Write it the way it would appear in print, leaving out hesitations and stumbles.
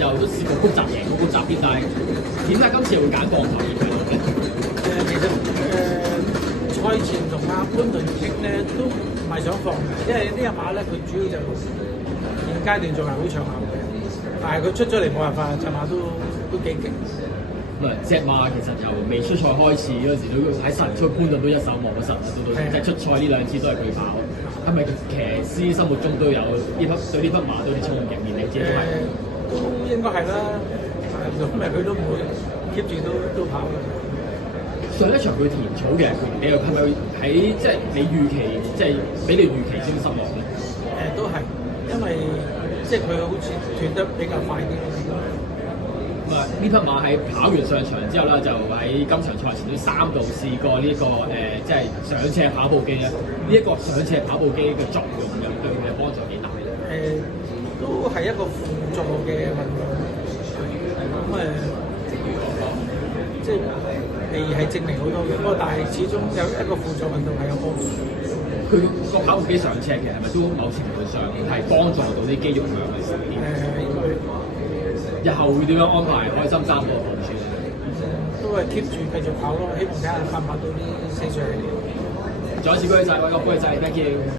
就都試過高閘贏過高閘啲，但係點解今次會揀鋼頭而佢咧？其實賽前同阿潘頓傾咧都唔係想放嘅，因為呢隻馬咧佢主要就現階段仲係好長效嘅，但係佢出咗嚟冇辦法，隻馬都幾勁。隻馬其實由未出賽開始嗰時都喺神出潘頓都一手望實，到即係出賽呢兩次都係佢跑。係咪騎師心目中都有呢匹對呢匹馬都有啲憧憬？你自己都係都應該係啦，咁咪佢都唔會 keep 住都跑嘅。上一場佢田草嘅，你又係咪喺即係你預期，即係比你預期先失望咧？都係，因為即係佢好似斷得比較快啲。呢匹馬喺跑完上場之後啦，就喺今場賽前都3度試過呢、個即係上斜跑步機咧。呢、個上斜跑步機嘅作用又對佢嘅幫助幾大？都係一個輔助嘅運動。咁即係未係證明好多嘅，不過但係始終有一個輔助運動係有幫助。佢個跑步機上斜其實係咪都某程度上係幫助到啲肌肉量嘅事？應該。日後會點樣安排開心3個部署咧？都係 keep 住繼續跑咯，希望睇下發唔發到啲4歲。再一次恭喜晒，各位，恭喜晒 ，thank you。